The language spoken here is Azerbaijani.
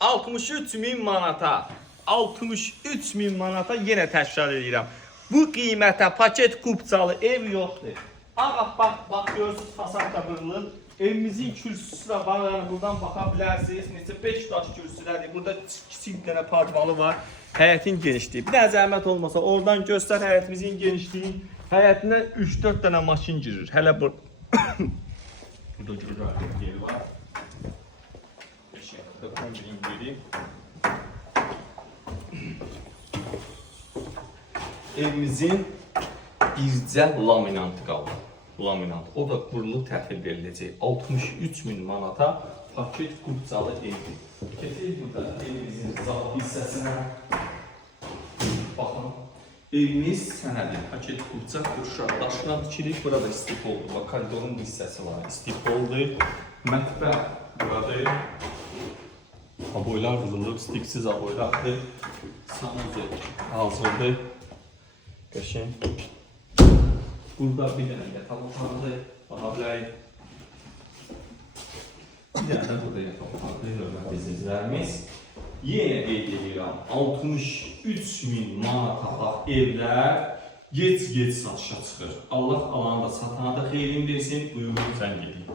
63.000 manata. 63.000 manata yenə təkrar edirəm. Bu qiymətə paket kupçalı ev yoxdur. Bax görürsünüz fasad da qırılır. Evimizin kürsüsü də var, yəni buradan baxa bilərsiniz. Neçə 5 daş kürsülədir. Burada kiçik bir dənə padvalı var. Həyətin genişliyi. Bir dənə zəhmət olmasa oradan göstər həyətimizin genişliyi. Həyətinə 3-4 dənə maşın girir. Hələ bu burada görürəm yeri var. Burada kombiyin yeri. Evimizin bircə laminantı qalır. Laminant. O da qurulub təhvil veriləcək. 63.000 manata paket kupçalı evdir. Keçək burada evimizin zal hissəsinə. Baxın. Evimiz sənədi. Paket kupça qurşaq daşla tikilib. Burada istipoldur. Bax, koridorun hissəsi var. İstipoldur. Mətbəx buradır. Aboylar vurulub. Stiksiz aboylardır. Sanuzu hazırdır. Qəşəng. Burada bir dənə yatak otağıdır, baxa bilərik. Bir dənə də burada yatak otağıdır, hörmətli izləyicilərimiz. Yenə qeyd edirəm, 63.000 manata bax evlər gec satışa çıxır. Allah alanı da satana da xeyrin versin, uyğun zəng edin.